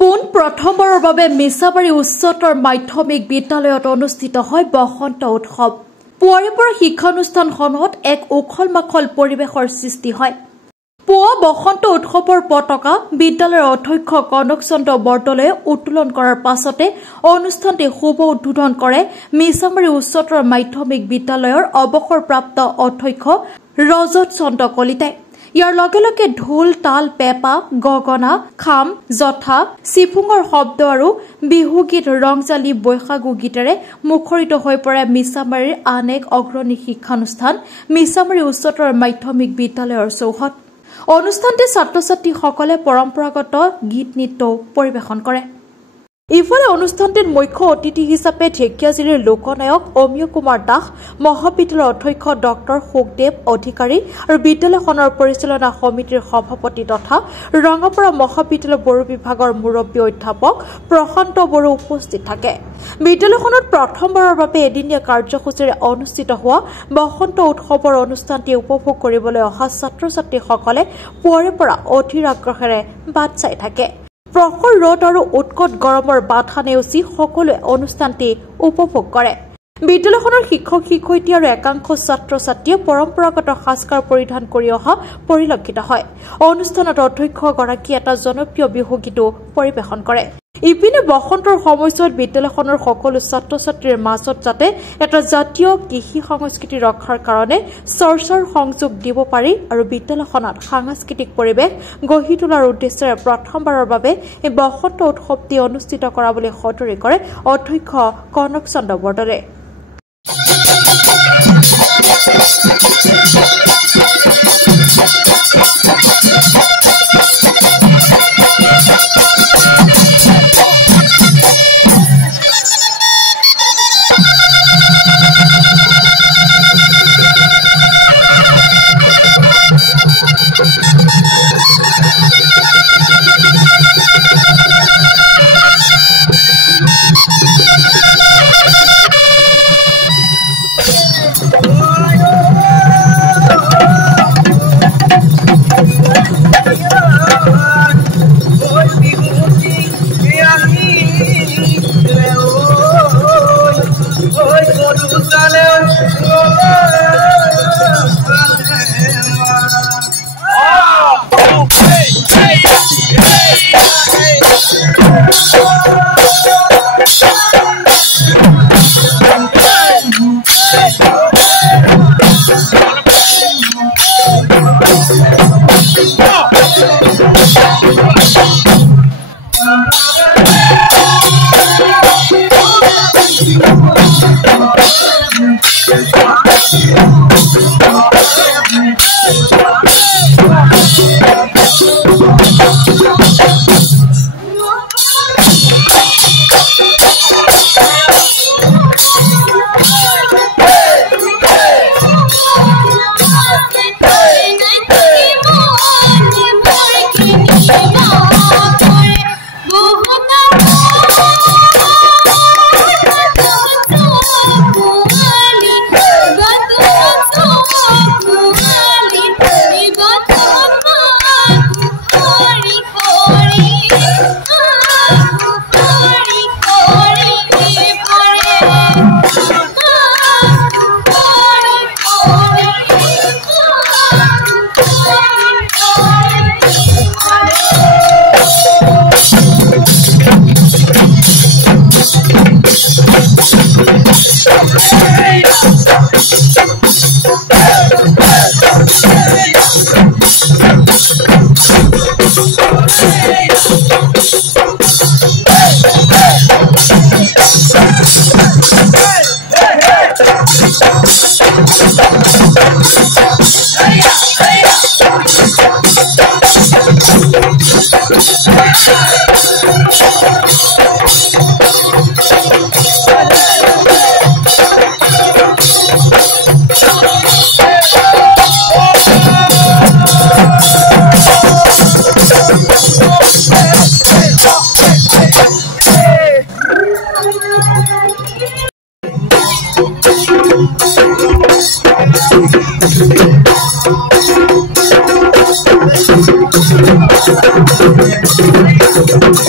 পোন প্ৰথমবাৰৰ বাবে মিছামাৰী উচ্চতৰ মাধ্যমিক বিদ্যালয়ত অনুষ্ঠিত হয় বসন্ত উৎসৱ। পুৱাৰে পৰা শিক্ষানুষ্ঠানখনত এক উখল মাখল পৰিৱেশৰ সৃষ্টি হয়। পুৱা বসন্ত উৎসৱৰ পতাকা বিদ্যালয়ৰ অধ্যক্ষ কনক চন্দ্ৰ বৰদলৈয়ে উত্তোলন কৰাৰ পাছতে অনুষ্ঠানটি শুভ উদ্বোধন কৰে মিছামাৰী উচ্চতৰ মাধ্যমিক বিদ্যালয়ৰ অৱসৰপ্ৰাপ্ত অধ্যক্ষ ৰজত চন্দ্ৰ কলিতাই। ইয়াৰ লগে লগে ঢোল, তাল, পেঁপা, গগনা, খাম, জঠা, চিফুঙৰ শব্দ আৰু বিহুগীত, ৰংজালী বৈশাগু গীতেৰে মুখৰিত হৈ পৰে মিছামাৰীৰ আন এক অগ্ৰণী শিক্ষানুষ্ঠান মিছামাৰী উচ্চতৰ মাধ্যমিক বিদ্যালয়ৰ চৌহদ। অনুষ্ঠানটি ছাত্ৰ ছাত্ৰীসকলে পৰম্পৰাগত গীত নৃত্য পৰিৱেশন কৰে। ইফালে অনুষ্ঠানটিত মুখ্য অতিথি হিচাপে ঢেকিয়াজুলিৰ লোকনায়ক অমিয় কুমাৰ দাস, মহাবিদ্যালয়ৰ অধ্যক্ষ ডক্টৰ সুখদেৱ অধিকাৰী আৰু বিদ্যালয়খনৰ পৰিচালনা সমিতিৰ সভাপতি তথা ৰঙাপাৰা মহাবিদ্যালয় বড়ো বিভাগৰ মুৰব্বী অধ্যাপক প্ৰশান্ত বড়ো উপস্থিত থাকে। বিদ্যালয়খনত প্ৰথমবাৰৰ বাবে এদিনীয়া কাৰ্যসূচীৰে অনুষ্ঠিত হোৱা বসন্ত উৎসৱৰ অনুষ্ঠানটি উপভোগ কৰিবলৈ অহা ছাত্ৰ ছাত্ৰীসকলে পুৱাৰে পৰা অধীৰ আগ্ৰহেৰে বাট চাই থাকে। প্ৰখৰ ৰ'দ আৰু উৎকট গৰমৰ বাধা নেওচি সকলোৱে অনুষ্ঠানটি উপভোগ কৰে। বিদ্যালয়খনৰ শিক্ষক শিক্ষয়িত্ৰী আৰু একাংশ ছাত্ৰ ছাত্ৰীয়ে পৰম্পৰাগত সাজপাৰ পৰিধান কৰি অহা পৰিলক্ষিত হয়। অনুষ্ঠানত অধ্যক্ষগৰাকীয়ে এটা জনপ্ৰিয় বিহুগীতো পৰিৱেশন কৰে। ইপিনে বসন্তৰ সময়ছোৱাত বিদ্যালয়খনৰ সকলো ছাত্ৰ ছাত্ৰীৰ মাজত যাতে এটা জাতীয় কৃষি সংস্কৃতি ৰক্ষাৰ কাৰণে চৰ্চাৰ সংযোগ দিব পাৰি আৰু বিদ্যালয়খনত সাংস্কৃতিক পৰিৱেশ গঢ়ি তোলাৰ উদ্দেশ্যেৰে প্ৰথমবাৰৰ বাবে এই বসন্ত উৎসৱটি অনুষ্ঠিত কৰা বুলি সদৰি কৰে অধ্যক্ষ কনক চন্দ্ৰ বৰদলৈ।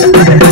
Thank you.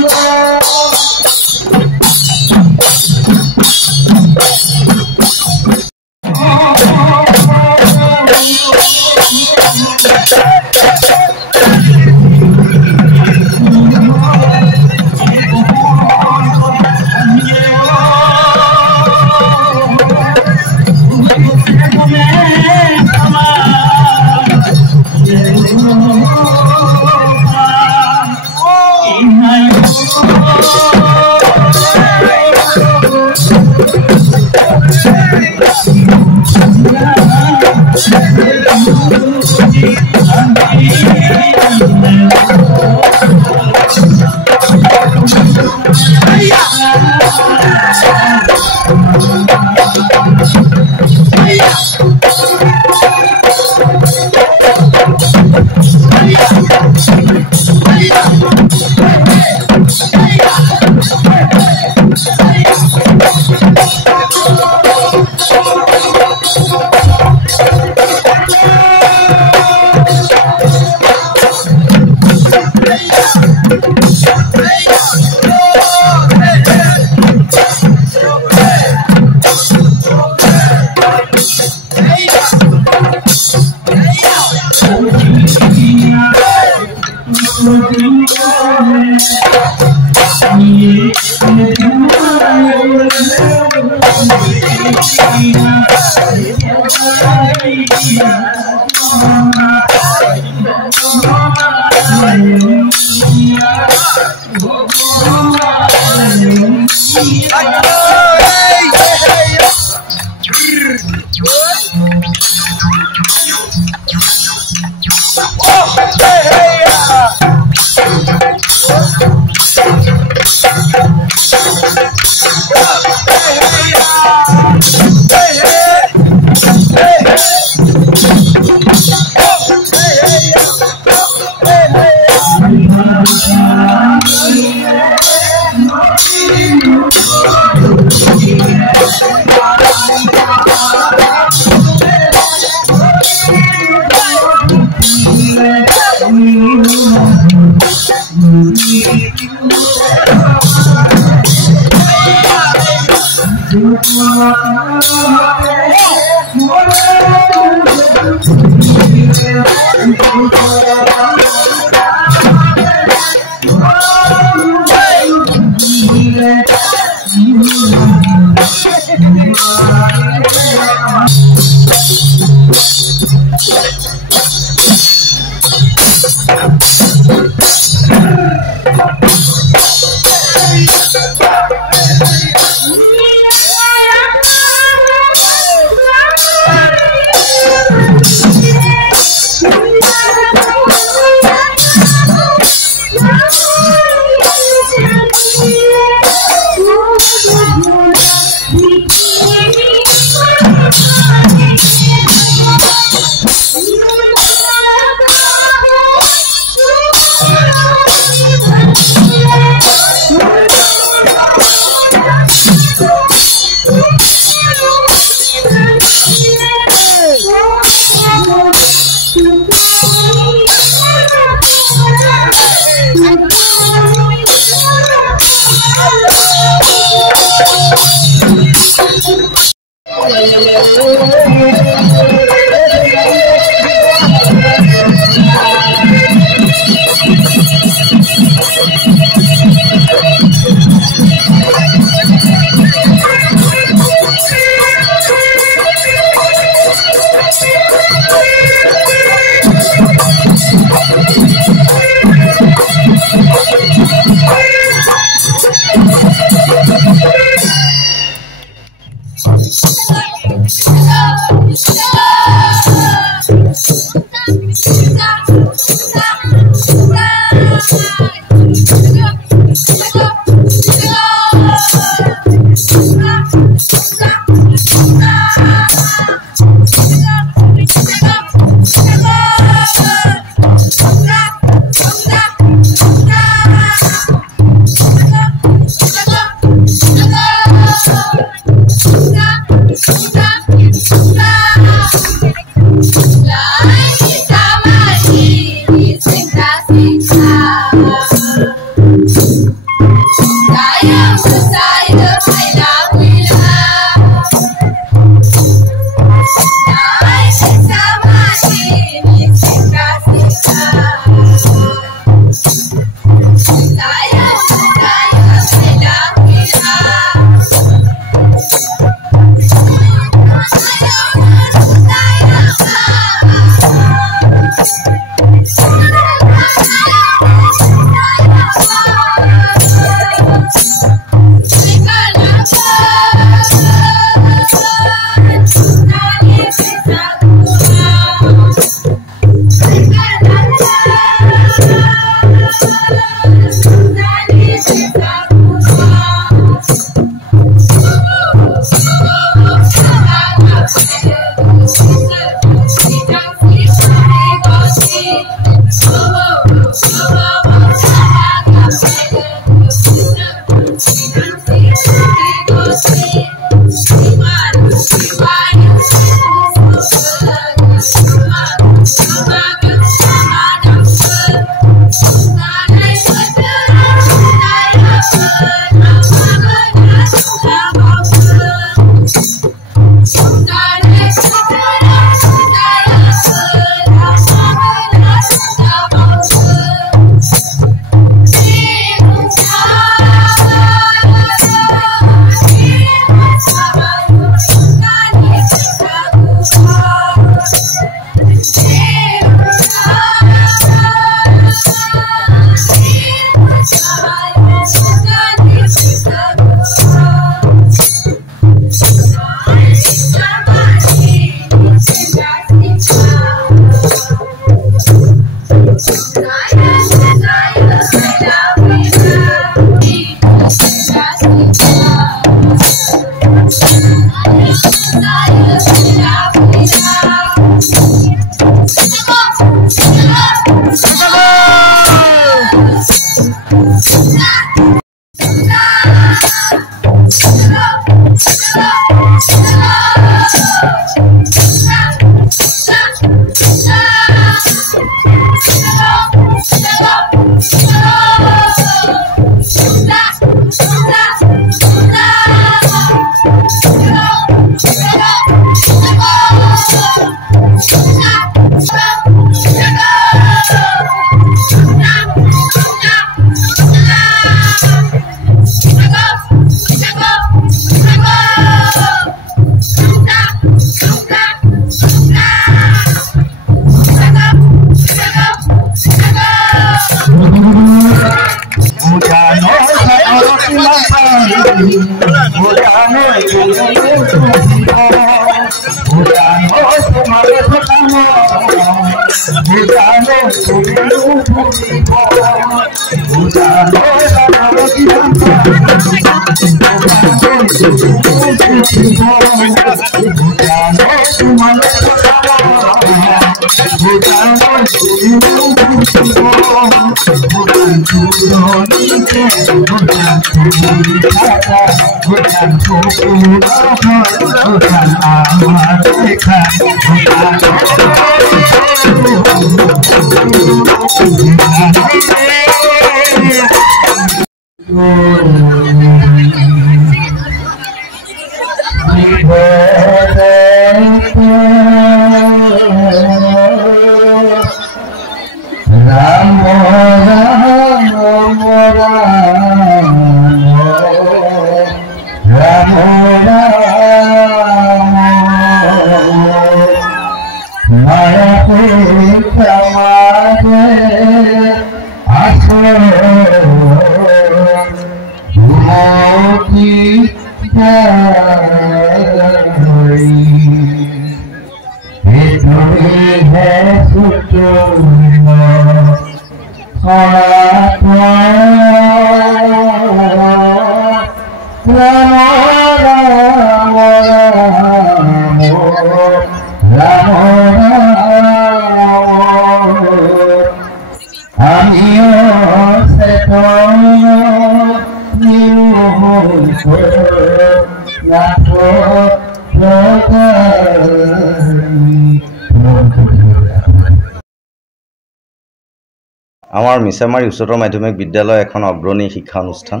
আমাৰ মিছামাৰী উচ্চতৰ মাধ্যমিক বিদ্যালয় এখন অগ্ৰণী শিক্ষা অনুষ্ঠান।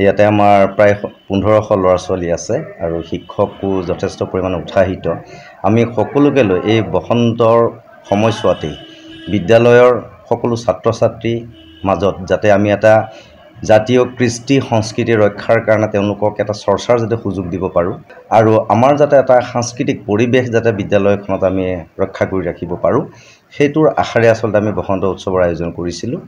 ইয়াতে আমাৰ প্ৰায় 1500 ল'ৰা ছোৱালী আছে আৰু শিক্ষকো যথেষ্ট পৰিমাণে উৎসাহিত। আমি সকলোকে লৈ এই বসন্তৰ সময়ছোৱাতেই বিদ্যালয়ৰ সকলো ছাত্ৰ ছাত্ৰীৰ মাজত যাতে আমি এটা জাতীয় কৃষ্টি সংস্কৃতি ৰক্ষাৰ কাৰণে তেওঁলোকক এটা চৰ্চাৰ যাতে সুযোগ দিব পাৰোঁ আৰু আমাৰ যাতে এটা সাংস্কৃতিক পৰিৱেশ যাতে বিদ্যালয়খনত আমি ৰক্ষা কৰি ৰাখিব পাৰোঁ, সেইটোৰ আশাৰে আচলতে আমি বসন্ত উৎসৱৰ আয়োজন কৰিছিলোঁ।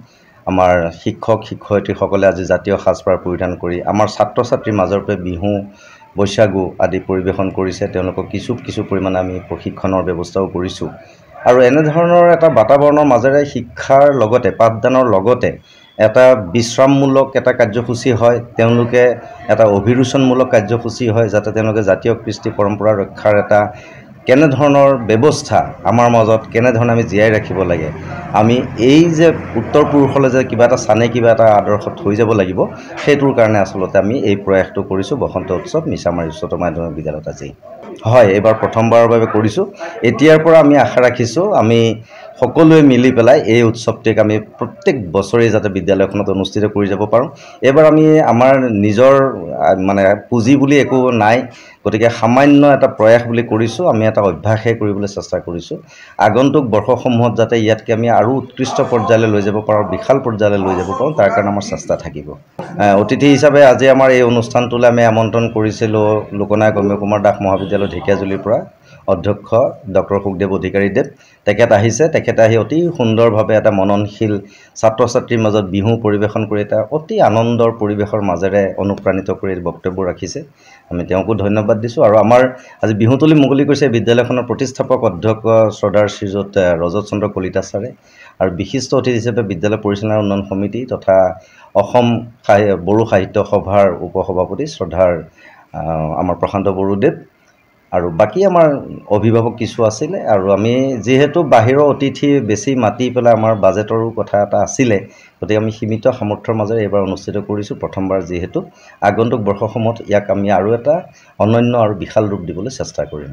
আমাৰ শিক্ষক শিক্ষয়িত্ৰীসকলে আজি জাতীয় সাজপাৰ পৰিধান কৰি আমাৰ ছাত্ৰ ছাত্ৰীৰ মাজৰ পৰা বিহু বৈশাগু আদি পৰিৱেশন কৰিছে। তেওঁলোকক কিছু পৰিমাণে আমি প্ৰশিক্ষণৰ ব্যৱস্থাও কৰিছোঁ আৰু এনেধৰণৰ এটা বাতাবৰণৰ মাজেৰে শিক্ষাৰ লগতে পাঠদানৰ লগতে এটা বিশ্ৰামমূলক এটা কাৰ্যসূচী হয়, তেওঁলোকে এটা অভিৰুচনমূলক কাৰ্যসূচী হয়, যাতে তেওঁলোকে জাতীয় কৃষ্টি পৰম্পৰা ৰক্ষাৰ এটা কেনেধৰণৰ ব্যৱস্থা আমাৰ মাজত কেনেধৰণে আমি জীয়াই ৰাখিব লাগে, আমি এই যে উত্তৰ পুৰুষলৈ যে কিবা এটা চানে কিবা এটা আদৰ্শ থৈ যাব লাগিব, সেইটোৰ কাৰণে আচলতে আমি এই প্ৰয়াসটো কৰিছোঁ বসন্ত উৎসৱ মিছামাৰী উচ্চতৰ মাধ্যমিক বিদ্যালয়ত আজি। হয়, এইবাৰ প্ৰথমবাৰৰ বাবে কৰিছোঁ। এতিয়াৰ পৰা আমি আশা ৰাখিছোঁ আমি সকলোৱে মিলি পেলাই এই উৎসৱটিক আমি প্ৰত্যেক বছৰে যাতে বিদ্যালয়খনত অনুষ্ঠিত কৰি যাব পাৰোঁ। এইবাৰ আমি আমাৰ নিজৰ মানে পুঁজি বুলি একো নাই, গতিকে সামান্য এটা প্ৰয়াস বুলি কৰিছোঁ, আমি এটা অভ্যাসে কৰিবলৈ চেষ্টা কৰিছোঁ। আগন্তুক বৰ্ষসমূহত যাতে ইয়াতকৈ আমি আৰু উৎকৃষ্ট পৰ্যায়লৈ লৈ যাব পাৰোঁ, বিশাল পৰ্যায়লৈ লৈ যাব পাৰোঁ, তাৰ কাৰণে আমাৰ চেষ্টা থাকিব। অতিথি হিচাপে আজি আমাৰ এই অনুষ্ঠানটোলৈ আমি আমন্ত্ৰণ কৰিছিলোঁ লোকনায়ক অমীয় কুমাৰ দাস মহাবিদ্যালয় ঢেকীয়াজুলিৰ পৰা অধ্যক্ষ ডক্টৰ সুখদেৱ অধিকাৰীদেৱ। তেখেত আহিছে, তেখেতে আহি অতি সুন্দৰভাৱে এটা মননশীল ছাত্ৰ ছাত্ৰীৰ মাজত বিহু পৰিৱেশন কৰি এটা অতি আনন্দৰ পৰিৱেশৰ মাজেৰে অনুপ্ৰাণিত কৰি বক্তব্য ৰাখিছে। আমি তেওঁকো ধন্যবাদ দিছোঁ। আৰু আমাৰ আজি বিহুতলী মুকলি কৰিছে বিদ্যালয়খনৰ প্ৰতিষ্ঠাপক অধ্যক্ষ শ্ৰদ্ধাৰ শ্ৰীযুত ৰজত চন্দ্ৰ কলিতা ছাৰে আৰু বিশিষ্ট অতিথি হিচাপে বিদ্যালয় পৰিচালনা উন্নয়ন সমিতি তথা অসম বড়ো সাহিত্য সভাৰ উপসভাপতি শ্ৰদ্ধাৰ আমাৰ প্ৰশান্ত বড়োদেৱ আৰু বাকী আমাৰ অভিভাৱক কিছু আছিলে। আৰু আমি যিহেতু বাহিৰৰ অতিথি বেছি মাতি পেলাই আমাৰ বাজেটৰো কথা এটা আছিলে, গতিকে আমি সীমিত সামৰ্থ্যৰ মাজেৰে এইবাৰ অনুষ্ঠিত কৰিছোঁ প্ৰথমবাৰ, যিহেতু আগন্তুক বৰ্ষসমূহত ইয়াক আমি আৰু এটা অনন্য আৰু বিশাল ৰূপ দিবলৈ চেষ্টা কৰিম।